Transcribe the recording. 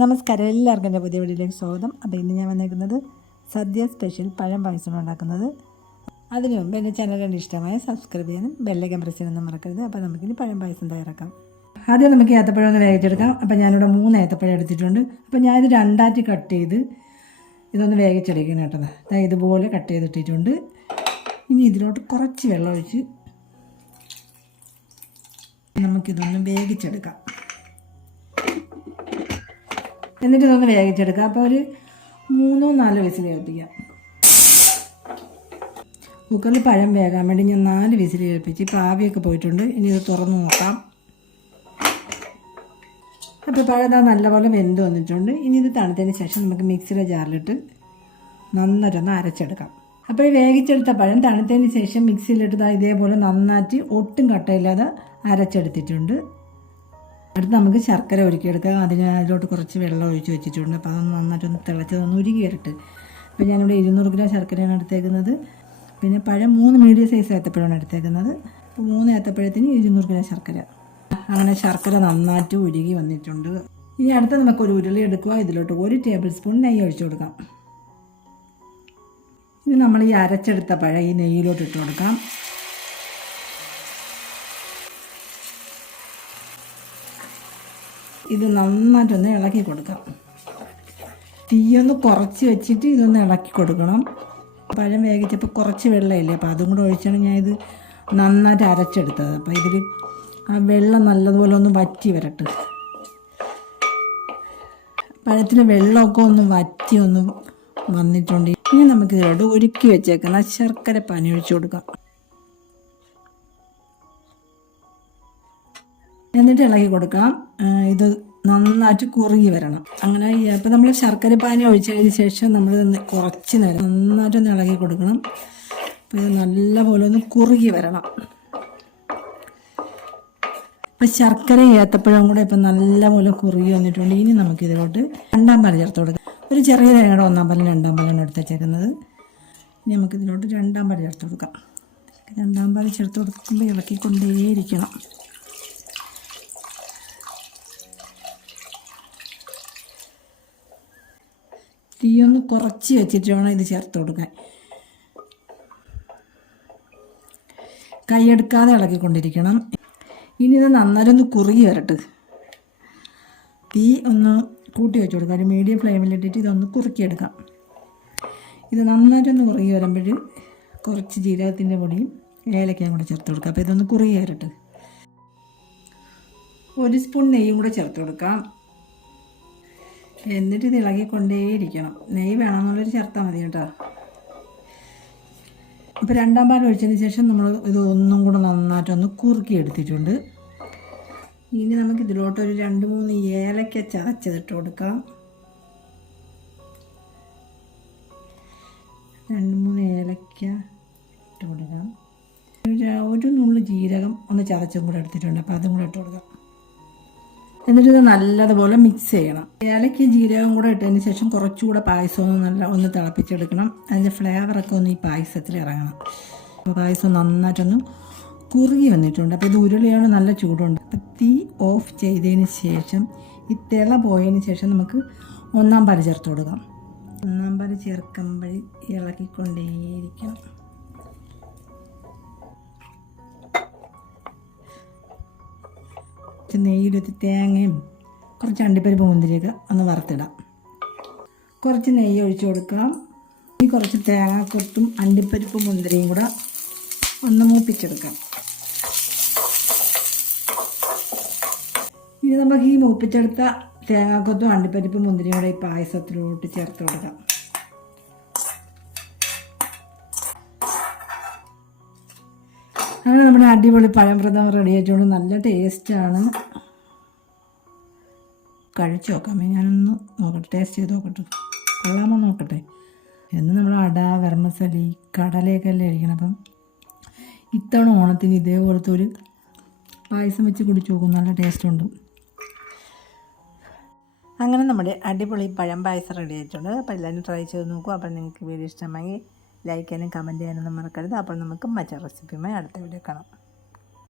നമസ്കാരം എല്ലാവർക്കും എന്റെ പുതിയ വീഡിയോയിലേക്ക് സ്വാഗതം. അപ്പോൾ ഇന്ന് ഞാൻ വന്നിരിക്കുന്നത് സദ്യ സ്പെഷ്യൽ പഴം പായസമാണ് ഉണ്ടാക്കുന്നത്. അതിനു മുമ്പ് എന്റെ കണ്ട് ഇഷ്ടമായ സബ്സ്ക്രൈബ് ചെയ്യാനും ബെല്ലൈക്കൻ പ്രസ് ചെയ്യാനൊന്നും മറക്കരുത്. അപ്പോൾ നമുക്കിനി പഴം പായസം തയ്യാറാക്കാം. ആദ്യം നമുക്ക് ഏത്തപ്പഴം ഒന്ന് വേവിച്ചെടുക്കാം. അപ്പോൾ ഞാനിവിടെ മൂന്ന് ഏത്തപ്പഴം എടുത്തിട്ടുണ്ട്. അപ്പോൾ ഞാനിത് രണ്ടാറ്റി കട്ട് ചെയ്ത് ഇതൊന്ന് വേവിച്ചെടുക്കണം കേട്ടത് അതായത് ഇതുപോലെ കട്ട് ചെയ്തിട്ടിട്ടുണ്ട്. ഇനി ഇതിലോട്ട് കുറച്ച് വെള്ളം ഒഴിച്ച് നമുക്കിതൊന്ന് വേവിച്ചെടുക്കാം. എന്നിട്ട് ഇതൊന്ന് വേവിച്ചെടുക്കുക അപ്പോൾ ഒരു മൂന്നോ നാലോ വിസിൽ കേൾപ്പിക്കാം. കുക്കറിൽ പഴം വേകാൻ വേണ്ടി ഞാൻ നാല് വിസിൽ കേൾപ്പിച്ച് ഇപ്പോൾ ആവിയൊക്കെ പോയിട്ടുണ്ട്. ഇനി ഇത് തുറന്ന് നോക്കാം. അപ്പോൾ പഴം നല്ലപോലെ വെന്ത് വന്നിട്ടുണ്ട്. ഇനി ഇത് തണുത്തതിന് ശേഷം നമുക്ക് മിക്സിയുടെ ജാറിലിട്ട് നന്നായിട്ടൊന്ന് അരച്ചെടുക്കാം. അപ്പോൾ ഈ വേവിച്ചെടുത്ത പഴം തണുത്തതിന് ശേഷം മിക്സിയിലിട്ട് ഇതേപോലെ നന്നായിട്ട് ഒട്ടും കട്ടയില്ലാതെ അരച്ചെടുത്തിട്ടുണ്ട്. അടുത്ത് നമുക്ക് ശർക്കര ഒരുക്കിയെടുക്കാം. അതിന് അതിലോട്ട് കുറച്ച് വെള്ളം ഒഴിച്ച് വെച്ചിട്ടുണ്ട്. അപ്പോൾ അതൊന്ന് നന്നായിട്ടൊന്ന് തിളച്ചതൊന്ന് ഉരുകിയിട്ട് അപ്പോൾ ഞാനിവിടെ ഇരുന്നൂറ് ഗ്രാം ശർക്കരയാണ് എടുത്തേക്കുന്നത്. പിന്നെ പഴം മൂന്ന് മീഡിയം സൈസ് ഏത്തപ്പഴമാണ് എടുത്തേക്കുന്നത്. അപ്പോൾ മൂന്ന് ഏത്തപ്പഴത്തിന് ഇരുന്നൂറ് ഗ്രാം ശർക്കര. അങ്ങനെ ശർക്കര നന്നായിട്ട് ഉരുകി വന്നിട്ടുണ്ട്. ഇനി അടുത്ത് നമുക്ക് ഒരു ഉരുളി എടുക്കുക. ഇതിലോട്ട് ഒരു ടേബിൾ സ്പൂൺ നെയ്യ് ഒഴിച്ചു കൊടുക്കാം. ഇനി നമ്മൾ ഈ അരച്ചെടുത്ത പഴം ഈ നെയ്യിലോട്ട് ഇട്ട് കൊടുക്കാം. ഇത് നന്നായിട്ടൊന്ന് ഇളക്കി കൊടുക്കാം. തീയൊന്ന് കുറച്ച് വെച്ചിട്ട് ഇതൊന്ന് ഇളക്കി കൊടുക്കണം. പഴം വേഗിച്ചപ്പോൾ കുറച്ച് വെള്ളമില്ലേ? അപ്പോൾ അതും കൂടെ ഒഴിച്ചാണ് ഞാൻ ഇത് നന്നായിട്ട് അരച്ചെടുത്തത്. അപ്പോൾ ഇതിൽ ആ വെള്ളം നല്ലതുപോലെ ഒന്ന് വറ്റി വരട്ടെ. പഴത്തിന് വെള്ളമൊക്കെ ഒന്ന് വറ്റി ഒന്ന് വന്നിട്ടുണ്ട്. ഇനി നമുക്കിതിലോട്ട് ഒരുക്കി വെച്ചേക്കുന്ന ശർക്കര പനി ഒഴിച്ചു കൊടുക്കാം. എന്നിട്ട് ഇളകി കൊടുക്കാം. ഇത് നന്നായിട്ട് കുറുകി വരണം. അങ്ങനെ ഇപ്പം നമ്മൾ ശർക്കര പാനി ഒഴിച്ചതിന് ശേഷം നമ്മൾ കുറച്ച് നേരം നന്നായിട്ടൊന്ന് ഇളകി കൊടുക്കണം. അപ്പോൾ ഇത് നല്ലപോലെ ഒന്ന് കുറുകി വരണം. ഇപ്പം ശർക്കര ഏത്തപ്പഴം കൂടെ ഇപ്പം നല്ലപോലെ കുറുകി വന്നിട്ടുണ്ട്. ഇനി നമുക്ക് ഇതിലോട്ട് രണ്ടാം പാൽ ചേർത്ത് കൊടുക്കാം. ഒരു ചെറിയ തേങ്ങയുടെ ഒന്നാം പാലും രണ്ടാം പാലാണ് എടുത്ത് വെച്ചേക്കുന്നത്. ഇനി നമുക്കിതിലോട്ട് രണ്ടാം പാൽ ചേർത്ത് കൊടുക്കാം. രണ്ടാം പാൽ ചേർത്ത് കൊടുക്കുമ്പോൾ ഇളക്കിക്കൊണ്ടേയിരിക്കണം. തീയൊന്ന് കുറച്ച് വെച്ചിട്ട് വേണം ഇത് ചേർത്ത് കൊടുക്കാൻ. കൈയെടുക്കാതെ ഇളക്കിക്കൊണ്ടിരിക്കണം ഇനി ഇത് നന്നായിട്ടൊന്ന് കുറുകി വരട്ടെ. തീ ഒന്ന് കൂട്ടി വെച്ച് കൊടുക്കാം. ഒരു മീഡിയം ഫ്ലെയിമിലിട്ടിട്ട് ഇതൊന്ന് കുറുക്കിയെടുക്കാം. ഇത് നന്നായിട്ടൊന്ന് കുറുകി വരുമ്പോൾ കുറച്ച് ജീരകത്തിന്റെ പൊടിയും ഏലക്കയും കൂടെ ചേർത്ത് കൊടുക്കാം. അപ്പോൾ ഇതൊന്ന് കുറുകി വരട്ടെ. ഒരു സ്പൂൺ നെയ്യും കൂടെ ചേർത്ത് കൊടുക്കാം. എന്നിട്ട് ഇത് ഇളകിക്കൊണ്ടേയിരിക്കണം. നെയ്യ് വേണമെന്നുള്ളൊരു ചേർത്താൽ മതി കേട്ടോ. അപ്പോൾ രണ്ടാം പാൽ ഒഴിച്ചതിന് ശേഷം നമ്മൾ ഇത് ഒന്നും കൂടെ നന്നായിട്ടൊന്ന് കുറുക്കി എടുത്തിട്ടുണ്ട് ഇനി നമുക്ക് ഇതിലോട്ടൊരു രണ്ട് മൂന്ന് ഏലക്ക ചതച്ചതിട്ട് കൊടുക്കാം. രണ്ട് മൂന്ന് ഏലക്ക ഇട്ട് കൊടുക്കാം. ഒരു- നുള്ളു ജീരകം ഒന്ന് ചതച്ചും കൂടെ എടുത്തിട്ടുണ്ട്. അപ്പോൾ അതും കൂടെ ഇട്ട് കൊടുക്കാം. എന്നിട്ട് ഇത് നല്ലതുപോലെ മിക്സ് ചെയ്യണം. ഏലയ്ക്ക് ജീരകം കൂടെ ഇട്ടതിന് ശേഷം കുറച്ചുകൂടെ പായസം നല്ല ഒന്ന് തിളപ്പിച്ചെടുക്കണം. അതിന്റെ ഫ്ലേവറൊക്കെ ഒന്ന് ഈ പായസത്തിൽ ഇറങ്ങണം. അപ്പോൾ പായസം നന്നായിട്ടൊന്ന് കുറുകി വന്നിട്ടുണ്ട്. അപ്പോൾ ഇത് ഉരുളിയാണ് നല്ല ചൂടുണ്ട്. അപ്പോൾ തീ ഓഫ് ചെയ്തതിന് ശേഷം ഈ തിള പോയതിന് ശേഷം നമുക്ക് ഒന്നാം പാൽ ചേർത്ത് കൊടുക്കാം. ഒന്നാം പാൽ ചേർക്കുമ്പോൾ ഇളക്കിക്കൊണ്ടേയിരിക്കണം കുറച്ച് നെയ്യിലൊത്തി തേങ്ങയും കുറച്ച് അണ്ടിപ്പരിപ്പ് മുന്തിരിയൊക്കെ ഒന്ന് വറുത്തിടാം. കുറച്ച് നെയ്യ് ഒഴിച്ചു കൊടുക്കാം. ഈ കുറച്ച് തേങ്ങാക്കൊത്തും അണ്ടിപ്പരിപ്പ് മുന്തിരിയും കൂടെ ഒന്ന് മൂപ്പിച്ചെടുക്കാം. ഇനി നമുക്ക് ഈ മൂപ്പിച്ചെടുത്ത തേങ്ങാക്കൊത്തും അണ്ടിപ്പരിപ്പ് മുന്തിരിയും കൂടെ ഈ പായസത്തിലോട്ട് ചേർത്ത് കൊടുക്കാം. അങ്ങനെ നമ്മുടെ അടിപൊളി പഴംപ്രദം റെഡി ആയിട്ടുണ്ട്. നല്ല ടേസ്റ്റാണ്. കഴിച്ചു നോക്കാമേ ഞാനൊന്ന് നോക്കട്ടെ. ടേസ്റ്റ് ചെയ്ത് നോക്കട്ടെ. കൊള്ളാമോ നോക്കട്ടെ. എന്ന് നമ്മൾ അട വെർമസലി കടലയൊക്കെ അല്ലേ കഴിക്കണം? അപ്പം ഇത്തവണ ഓണത്തിന് ഇതേപോലത്തെ ഒരു പായസം വെച്ച് കുടിച്ചു നോക്കും. നല്ല ടേസ്റ്റ് ഉണ്ട്. അങ്ങനെ നമ്മുടെ അടിപൊളി പഴം പായസം റെഡി ആയിട്ടുണ്ട്. അപ്പോൾ എല്ലാവരും ട്രൈ ചെയ്ത് നോക്കൂ. അപ്പം നിങ്ങൾക്ക് വീഡിയോ ഇഷ്ടമെങ്കിൽ ലൈക്ക് ചെയ്യാനും കമന്റ് ചെയ്യാനൊന്നും മറക്കരുത്. അപ്പോൾ നമുക്ക് മറ്റേ റെസിപ്പിയുമായി അടുത്ത വീഡിയോ കാണാം.